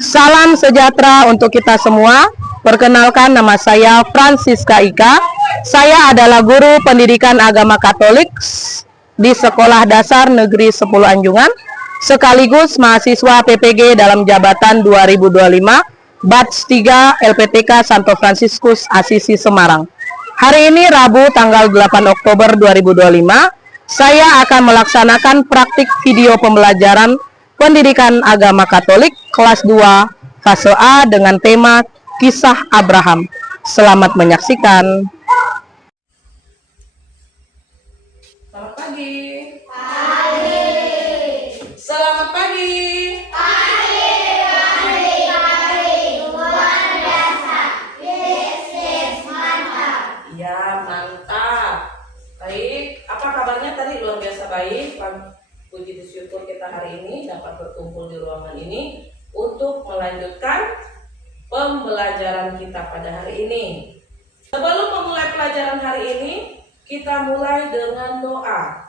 Salam sejahtera untuk kita semua. Perkenalkan, nama saya Francisca Ika. Saya adalah guru pendidikan agama Katolik di Sekolah Dasar Negeri 10 Anjungan, sekaligus mahasiswa PPG dalam jabatan 2025 Batch 3 LPTK Santo Fransiskus Asisi Semarang. Hari ini Rabu tanggal 8 Oktober 2025, saya akan melaksanakan praktik video pembelajaran Pendidikan Agama Katolik kelas 2 fase A dengan tema Kisah Abraham. Selamat menyaksikan. Selamat pagi. Pagi. Selamat pagi. Pagi. Luar biasa. Yes, mantap. Ya, mantap. Baik, apa kabarnya tadi? Luar biasa baik. Puji syukur kita hari ini dapat berkumpul di ruangan ini untuk melanjutkan pembelajaran kita pada hari ini. Sebelum memulai pelajaran hari ini, kita mulai dengan doa.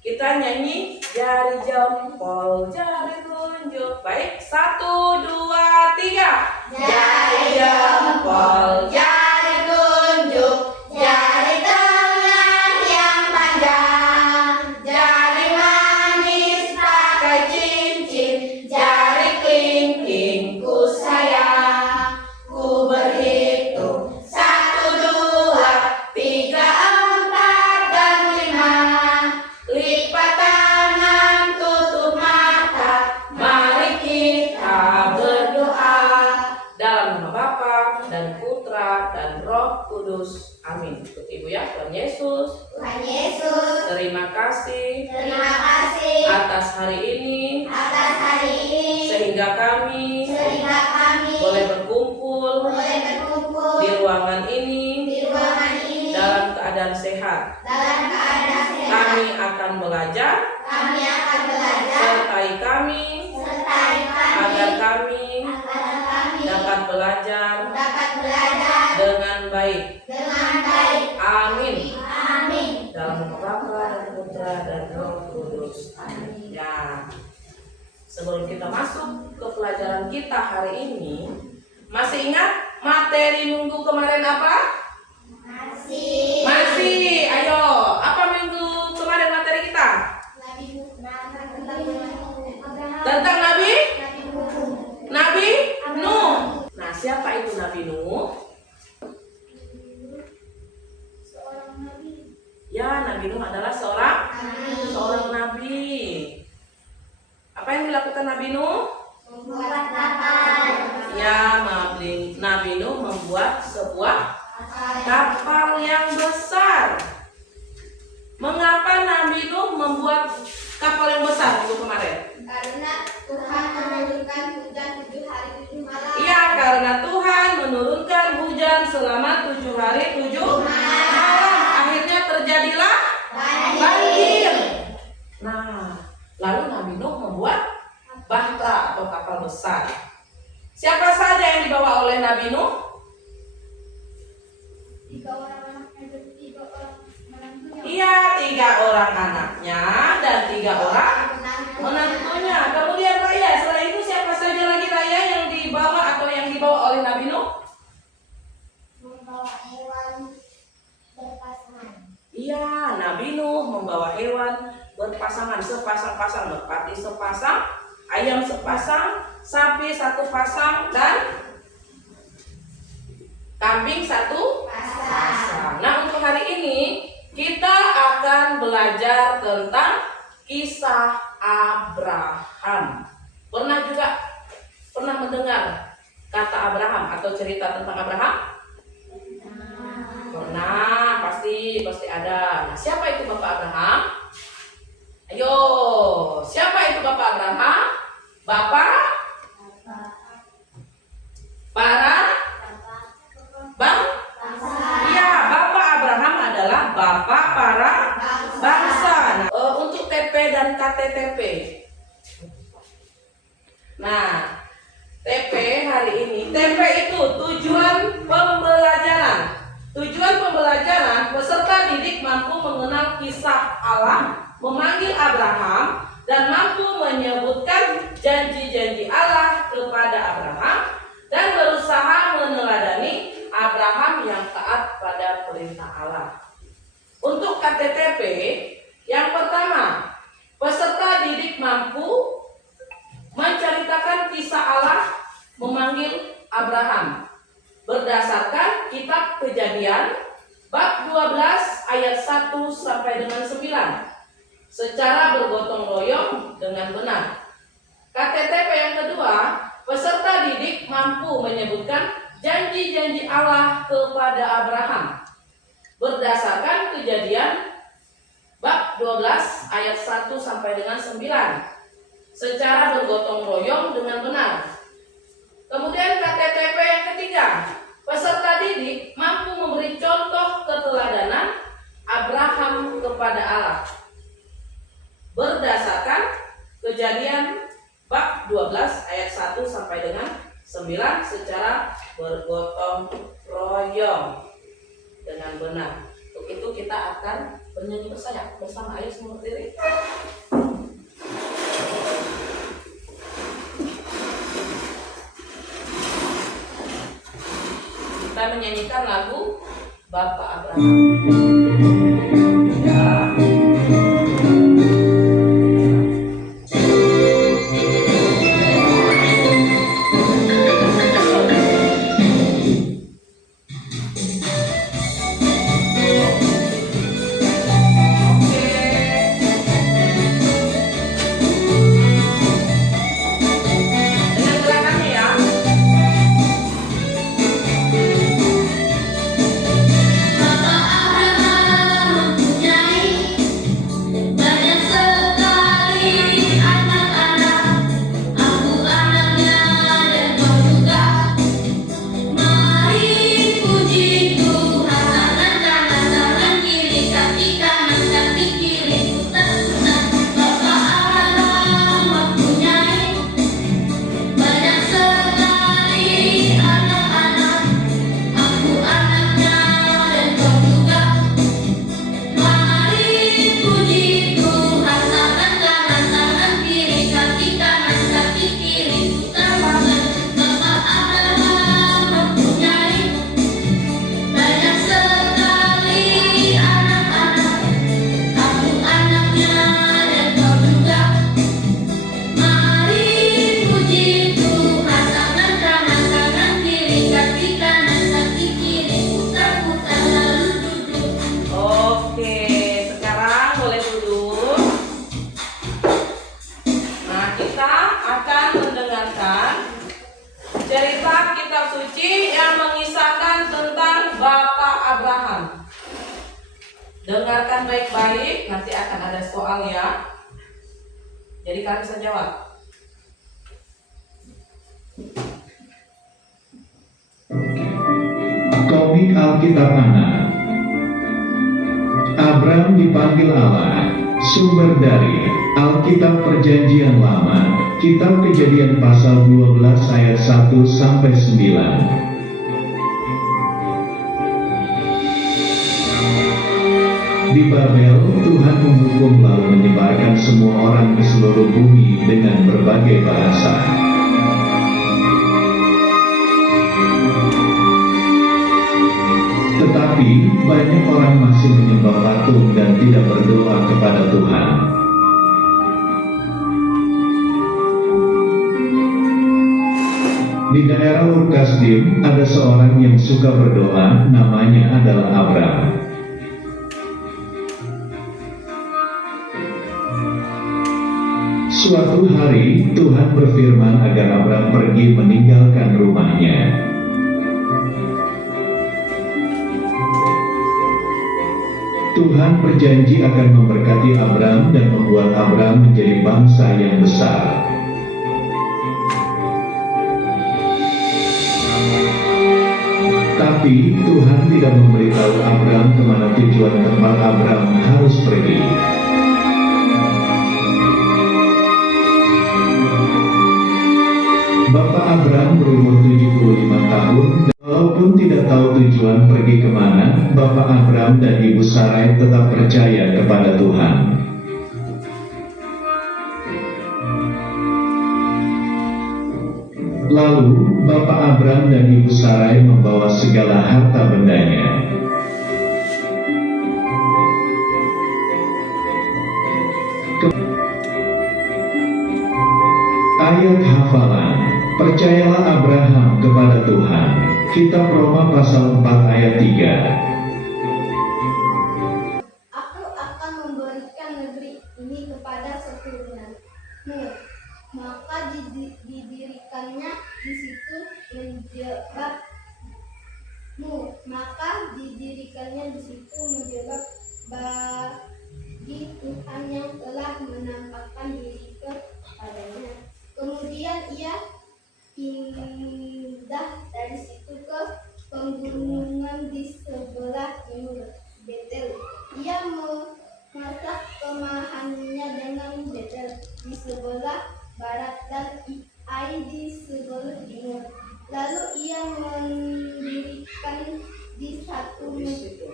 Kita nyanyi jari jempol, jari telunjuk. Baik, 1, 2, 3. Jari jempol, jari telunjuk, jari tangan yang panjang, jari manis pakai cincin, jari kelingking ku sayang, ku berhitung 1, 2, 3, 4 dan 5. Lipat tangan, tutup mata, mari kita berdoa. Dalam nama Bapa dan Putra dan Roh Kudus. Amin. Untuk Ibu ya, Tuhan Yesus. Tuhan Yesus, Terima kasih terima kasih atas hari ini, atas hari ini sehingga kami sehingga kami boleh berkumpul boleh berkumpul di ruangan ini di ruangan ini dalam keadaan sehat. dalam keadaan sehat. Kami akan belajar, Kami akan belajar sertai kami agar kami agar kami dapat belajar dapat belajar dengan baik. dengan baik. Amin. Amin. Dalam nama Bapa dan Putra dan Roh Kudus. Amin. Ya. Sebelum kita masuk ke pelajaran kita hari ini, masih ingat materi minggu kemarin apa? Masih Masih. Ayo, apa minggu kemarin materi kita? Tentang Nabi Nuh. Nah, siapa itu Nabi Nuh? Ya, Nabi Nuh adalah seorang nabi. Apa yang dilakukan Nabi Nuh? membuat kapal. Ya, Nabi Nuh membuat sebuah kapal yang besar. Mengapa Nabi Nuh membuat kapal yang besar itu kemarin? Karena Tuhan menurunkan hujan 7 hari 7 malam. Iya, karena Tuhan menurunkan hujan selama 7 hari 7 malam. Akhirnya terjadilah banjir. Nah, lalu Nabi Nuh membuat bahtera atau kapal besar. Siapa saja yang dibawa oleh Nabi Nuh? 3 orang anaknya dan 3 orang menantunya. Iya, 3 orang anaknya dan 3 orang menantunya. Kemudian raya. Selain itu siapa saja lagi raya yang dibawa atau yang dibawa oleh Nabi Nuh? Membawa hewan berpasangan. Iya, Nabi Nuh membawa hewan berpasangan, sepasang-pasang, merpati sepasang, ayam sepasang, sapi 1 pasang, dan kambing 1 pasang. Nah, untuk hari ini kita akan belajar tentang kisah Abraham. Pernah mendengar kata Abraham atau cerita tentang Abraham? Pernah, pasti ada. Nah, siapa itu Bapak Abraham? Ayo, siapa itu Bapak Abraham? Bapak para bang? Iya, Bapak Abraham adalah Bapak para bangsa. Nah, untuk TP dan KTTP. Nah, TP hari ini, TP itu tujuan pembelajaran. Tujuan pembelajaran, peserta didik mampu mengenal kisah Allah, memanggil Abraham, dan mampu menyebutkan janji-janji Allah kepada Abraham. KTTP, yang pertama, peserta didik mampu menceritakan kisah Allah memanggil Abraham berdasarkan kitab Kejadian bab 12 ayat 1 sampai dengan 9 secara bergotong royong dengan benar. KTTP yang kedua, peserta didik mampu menyebutkan janji-janji Allah kepada Abraham berdasarkan Kejadian bab 12 ayat 1 sampai dengan 9 secara bergotong royong dengan benar. Kemudian KTTP yang ketiga, peserta didik mampu memberi contoh keteladanan Abraham kepada Allah berdasarkan Kejadian bab 12 ayat 1 sampai dengan 9 secara bergotong royong dengan benar. Untuk itu kita akan bernyanyi bersama. Ayo semua berdiri. Kita menyanyikan lagu Bapak Abraham. Ya. Cerita kitab suci yang mengisahkan tentang Bapak Abraham. Dengarkan baik-baik, nanti akan ada soal ya. Jadi kalian bisa jawab. Komik Alkitab Anak. Abram dipanggil Allah. Sumber dari Alkitab Perjanjian Lama, Kitab Kejadian pasal 12 ayat 1 sampai 9. Di Babel, Tuhan menghukum lalu menyebarkan semua orang ke seluruh bumi dengan berbagai bahasa. Tetapi, banyak orang masih menyembah patung dan tidak berdoa kepada Tuhan. Di daerah Ur-Kasdim, ada seorang yang suka berdoa, namanya adalah Abram. Suatu hari, Tuhan berfirman agar Abram pergi meninggalkan rumahnya. Tuhan berjanji akan memberkati Abram dan membuat Abram menjadi bangsa yang besar. Tapi Tuhan tidak memberitahu Abram kemana tujuan tempat Abram harus pergi. Bapak Abram berumur 75 tahun, walaupun tidak tahu tujuan pergi kemana, Bapak Abram dan Ibu Sarai tetap percaya kepada Tuhan. Lalu, Bapak Abram dan Ibu Sarai membawa segala harta bendanya. Ayat hafalan. Percayalah Abraham kepada Tuhan. Kitab Roma pasal 4 ayat 3. Aku akan memberikan negeri ini kepada keturunanmu, maka didirikannya di situ menjebak bagi Tuhan yang telah menampakkan diri kepadanya. Kemudian ia pindah dari situ ke pegunungan di sebelah timur Betel. Ia memasak kemahannya dengan Betel di sebelah barat dan Ai di sebelah timur. Lalu ia mendirikan di situ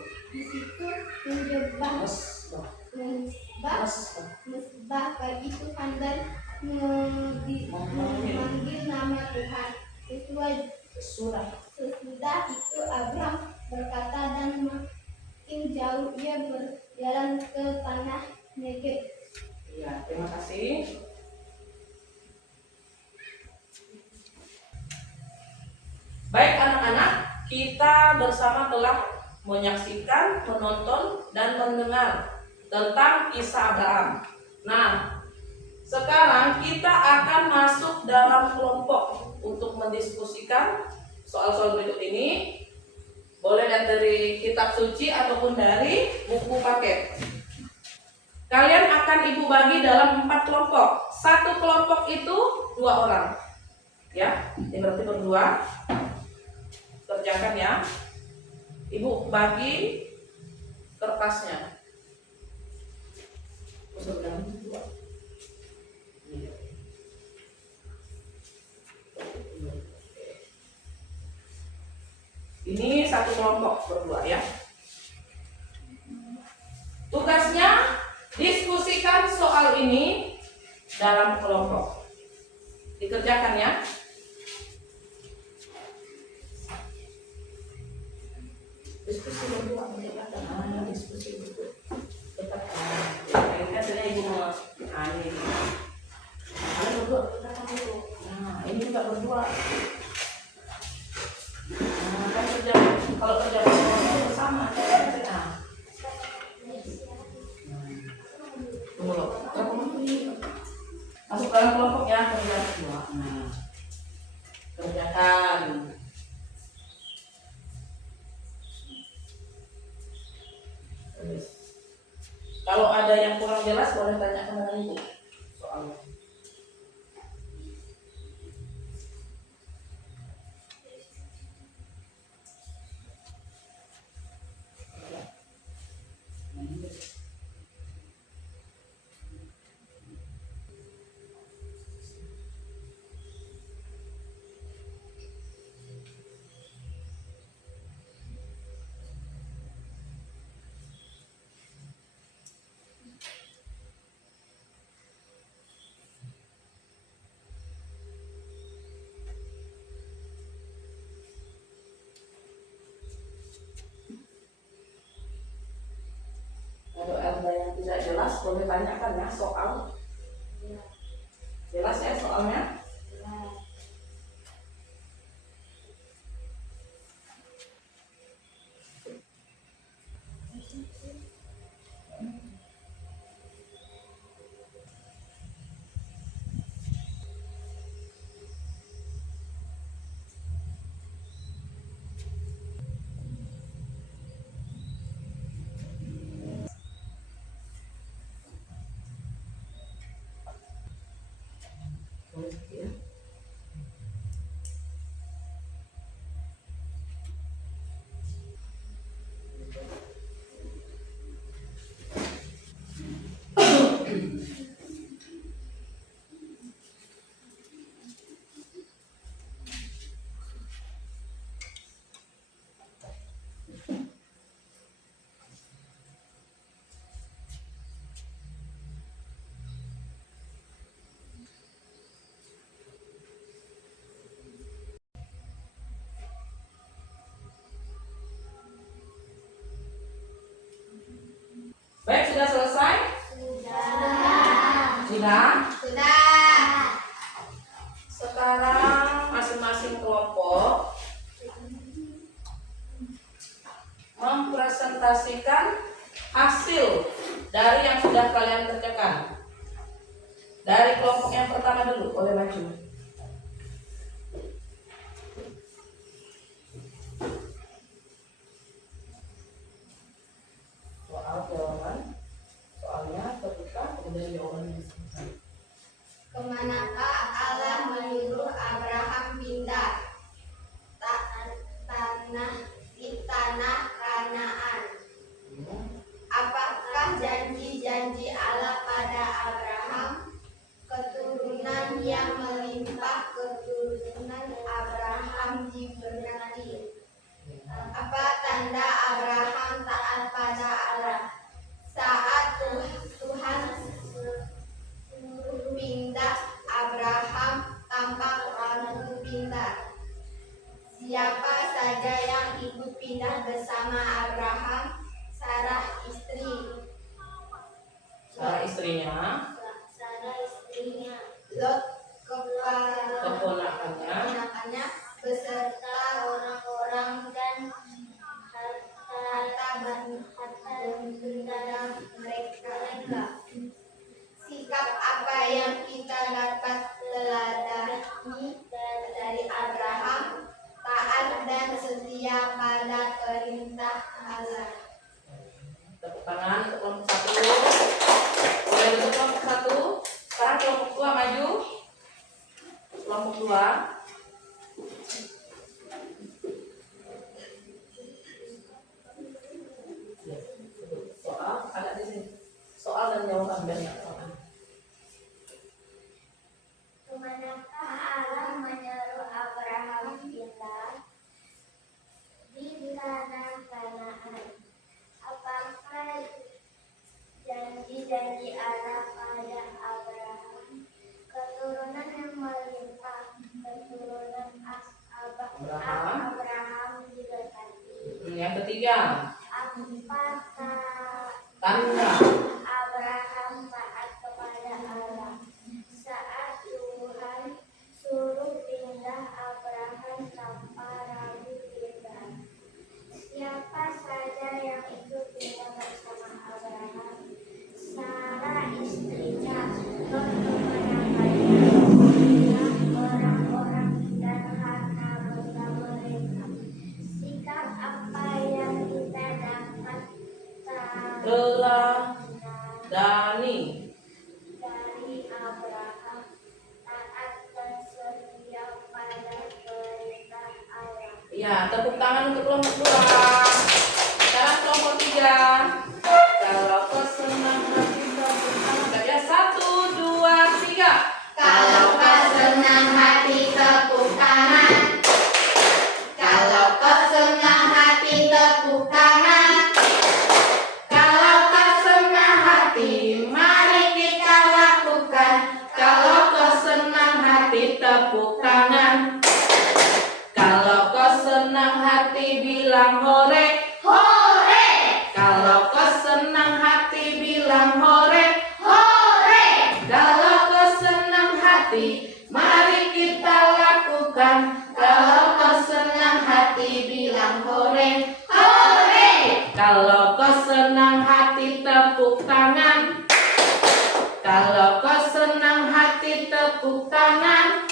mesbah bagi Tuhan dan memanggil nama Tuhan. Sesudah itu Abram berkata dan makin jauh ia berjalan ke tanah Negeb. Ya, terima kasih. Baik anak-anak, kita bersama telah menyaksikan, menonton, dan mendengar tentang kisah Abraham. Nah, sekarang kita akan masuk dalam kelompok untuk mendiskusikan soal-soal berikut ini. Boleh dari kitab suci ataupun dari buku paket. Kalian akan ibu bagi dalam 4 kelompok. Satu kelompok itu 2 orang. Ya, ini berarti berdua. Kerjakan ya. Ibu bagi kertasnya. Ini satu kelompok berdua ya. Tugasnya diskusikan soal ini dalam kelompok. Dikerjakan ya. Diskusi berdua, diskusi berdua. Tetap katanya ibu mau ini. Kalian berdua kerjakan dulu. Nah, ini juga berdua. Nah, kan kerja kalau kerja bersama. Nah. Tunggu, masuk dalam kelompok ya, kerja berdua. Nah, kerjakan. Kalau ada yang kurang jelas boleh tanyakan dengan ibu soalnya. Kalau ada yang tidak jelas boleh tanyakan ya soal. Jelas ya soalnya? Boleh ya. sekarang masing-masing kelompok mempresentasikan hasil dari yang sudah kalian kerjakan. Dari kelompok yang pertama dulu, boleh maju. Soal jawaban, soalnya ketika kemudian jawabannya. Kemanakah Allah menyuruh Abraham pindah di tanah Kanaan? Apakah janji-janji Allah pada Abraham, keturunan yang melimpah keturunan Abraham diberkati? Apa tanda Abraham taat pada Allah saat Tuhan suruh pindah? Abraham tampak ragu pindah. Siapa saja yang ikut pindah bersama Abraham? Sarah istri. Sarah istrinya, Sarah istrinya. Lot keponakannya beserta orang-orang dan harta benda mereka. Sikap apa yang kita dapat teladani dari Abraham? Taat dan setia pada perintah Allah. tepuk tangan untuk kelompok satu. Boleh untuk kelompok satu. Sekarang kelompok dua maju. Kelompok dua. Soal ada di sini. Soal dan jawaban banyak. Kemanakah Allah menyuruh Abraham pindah di tanah Kanaan? Apakah janji-janji Allah pada Abraham, keturunan yang melimpah keturunan Abraham diberkati? Yang ketiga, Apakah tanda Abraham taat kepada Allah saat Tuhan suruh pindah? Abraham tanpa ragu pindah. Siapa saja yang ikut pindah bersama Abraham? Sarah istrinya, Lot keponakannya, orang-orang dan harta benda mereka. Sikap apa yang kita dapat teladani. dari Abraham? Taat dan setia pada perintah Allah. Ya, tepuk tangan untuk kelompok dua. Sekarang kelompok tiga. Kalau kau senang hati tepuk tangan. Ya, 1, 2, 3. Kalau kau senang hati tepuk tangan. Kalau kau senang hati tepuk tangan. Kalau kau senang hati, mari kita lakukan. Kalau kau senang hati, tepuk tangan. Kalau kau senang hati, bilang hore. Hore! Kalau kau senang hati, bilang hore. Hore! Kalau kau senang hati, mari kita lakukan. Kalau kau senang hati, bilang hore. Hore! Kalau kau senang hati, tepuk tangan. Kalau kau senang hati, tepuk tangan.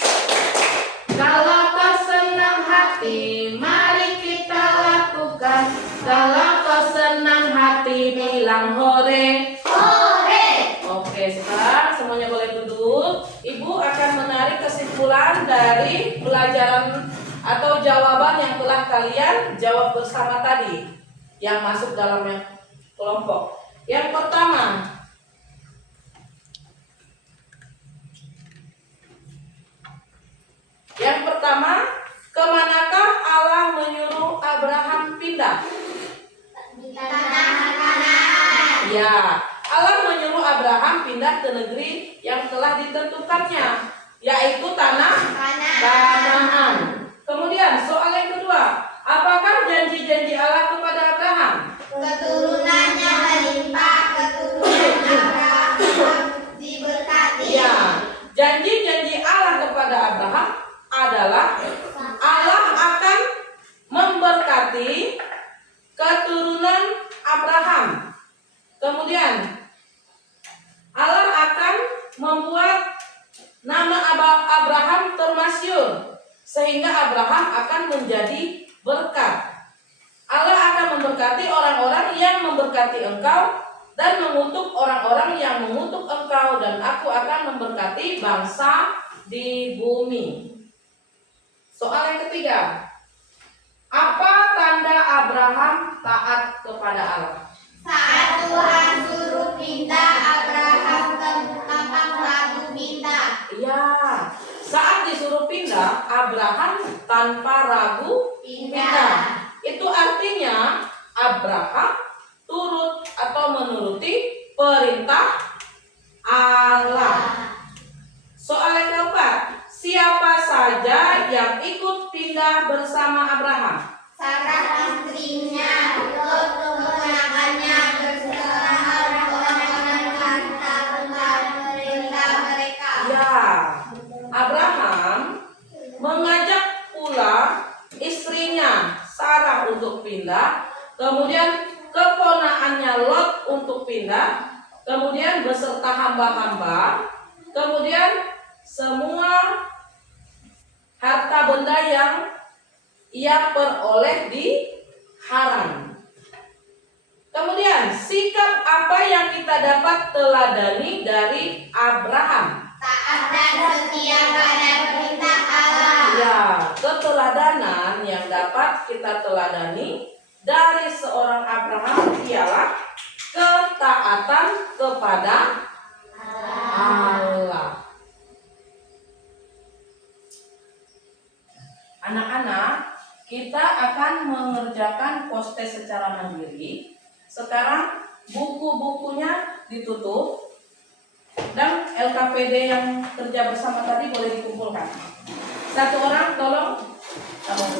Kalau kau senang hati, mari kita lakukan. Kalau kau senang hati, bilang hore. Hore! Oke, sekarang semuanya boleh duduk. Ibu akan menarik kesimpulan dari pelajaran atau jawaban yang telah kalian jawab bersama tadi, yang masuk dalam yang kelompok. Yang pertama, kemanakah Allah menyuruh Abraham pindah? Di tanah Kanaan. Ya, Allah menyuruh Abraham pindah ke negeri yang telah ditentukannya, yaitu tanah Kanaan. Kemudian soal yang kedua, apakah janji-janji Allah kepada Abraham? Keturunannya melimpah, keturunan Abraham diberkati. Ya, janji-janji Allah kepada Abraham sehingga Abraham akan menjadi berkat. Allah akan memberkati orang-orang yang memberkati engkau dan mengutuk orang-orang yang mengutuk engkau, dan aku akan memberkati bangsa di bumi. Soal yang ketiga, apa tanda Abraham taat kepada Allah? Saat Tuhan suruh pindah, Abraham tanpa ragu pindah. Iya, saat disuruh pindah, Abraham tanpa ragu pindah. Itu artinya Abraham turut atau menuruti perintah Allah. Soal yang keempat, siapa saja yang ikut pindah bersama Abraham? Sarah istrinya, Lot keponakannya, beserta orang-orang harta benda perintah mereka. Ya, Abraham mengajak pula istrinya Sarah untuk pindah, kemudian keponakannya Lot untuk pindah, kemudian beserta hamba-hamba, kemudian semua harta benda yang ia peroleh di Haran. Kemudian sikap apa yang kita dapat teladani dari Abraham? Taat dan setia pada perintah Allah. Ya, keteladanan yang dapat kita teladani dari seorang Abraham ialah ketaatan kepada Allah. Anak-anak, kita akan mengerjakan postes secara mandiri. Sekarang buku-bukunya ditutup dan LKPD yang kerja bersama tadi boleh dikumpulkan. Satu orang tolong abang.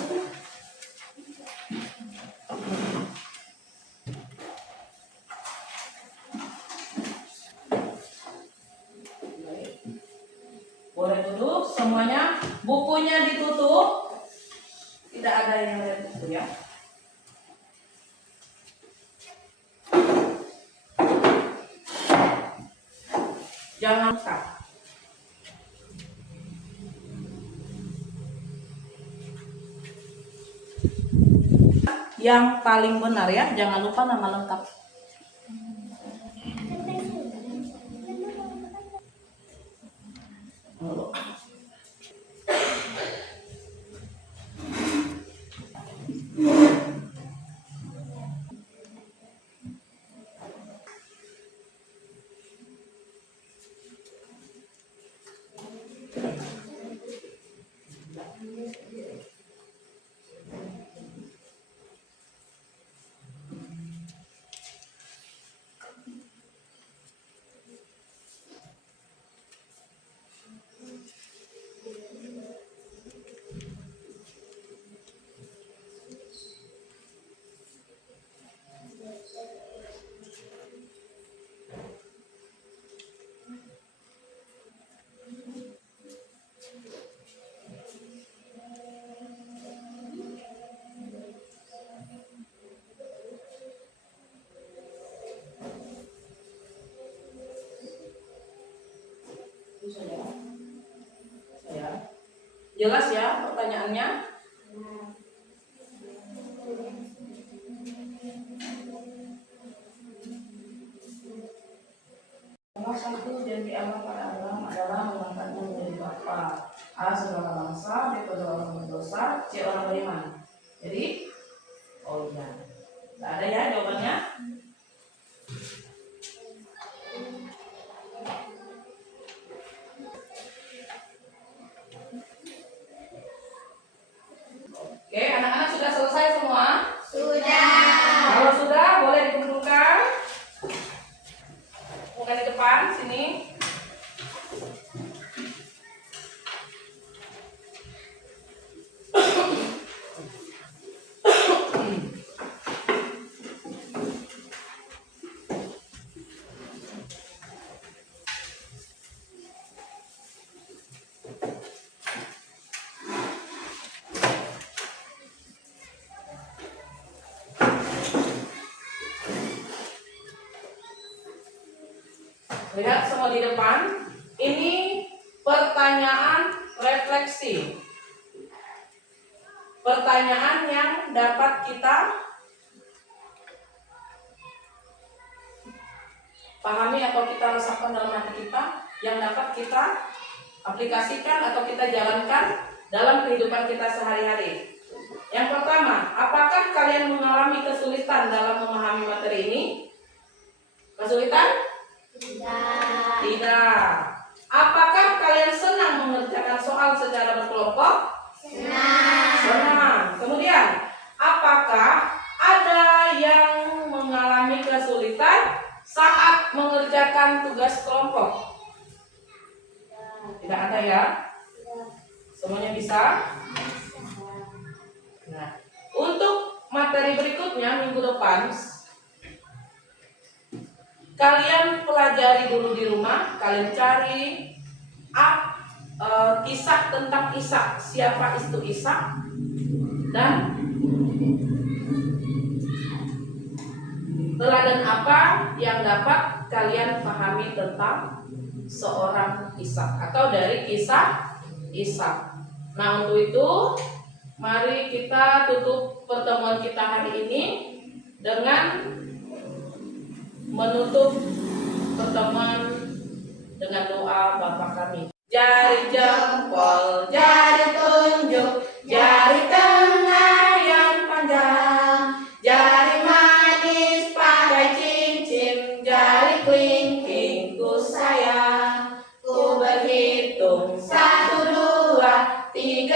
Boleh duduk semuanya, bukunya ditutup. Tidak ada yang lihat buku ya. Jangan lupa. Yang paling benar ya, jangan lupa nama lengkap. Jelas ya pertanyaannya? Salah satu janji Allah pada Abraham adalah mengangkatnya menjadi bapa A segala bangsa, B kedua orang berdosa, C orang beriman. Jadi, oh iya, tidak ada ya jawabannya? Oke, anak-anak sudah selesai semua? Sudah. Kalau sudah, boleh dikumpulkan. Bukan di depan, sini. Lihat semua di depan. Ini pertanyaan refleksi. pertanyaan yang dapat kita pahami atau kita rasakan dalam hati kita, yang dapat kita aplikasikan atau kita jalankan dalam kehidupan kita sehari-hari. Yang pertama, apakah kalian mengalami kesulitan dalam memahami materi ini? Kesulitan? Tidak. Apakah kalian senang mengerjakan soal secara berkelompok? Senang. Kemudian, apakah ada yang mengalami kesulitan saat mengerjakan tugas kelompok? Tidak ada ya? Semuanya bisa? Nah, untuk materi berikutnya minggu depan kalian pelajari dulu di rumah, kalian cari kisah tentang Ishak, siapa itu Ishak, dan teladan apa yang dapat kalian pahami tentang seorang Ishak atau dari kisah Ishak. Nah, untuk itu mari kita tutup pertemuan kita hari ini dengan menutup pertemuan dengan doa Bapa kami. Jari jempol, jari tunjuk, jari tengah yang panjang, jari manis pakai cincin, jari kelingking ku sayang. Ku berhitung 1, 2, 3,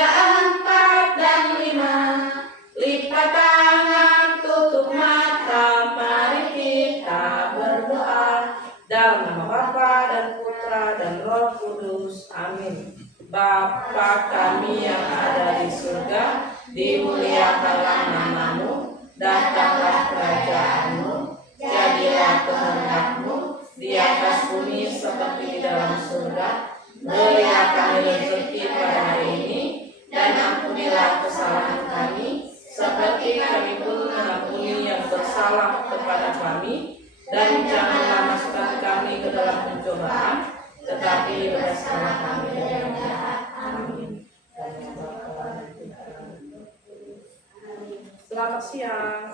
4 dan 5. Lipat tangan, tutup mata, mari kita berdoa. Dalam nama Bapa dan Putra dan Roh Kudus. Amin. Bapa kami yang ada di surga, dimuliakanlah namamu, datanglah kerajaanmu, jadilah kehendak-mu di atas bumi seperti di dalam surga. Berilah kami rezeki pada hari ini, dan ampunilah kesalahan kami, seperti kami pun mengampuni yang bersalah kepada kami. Dan janganlah masukkan kami ke dalam pencobaan, tetapi bebaskanlah kami dari yang jahat. Amin. Selamat siang.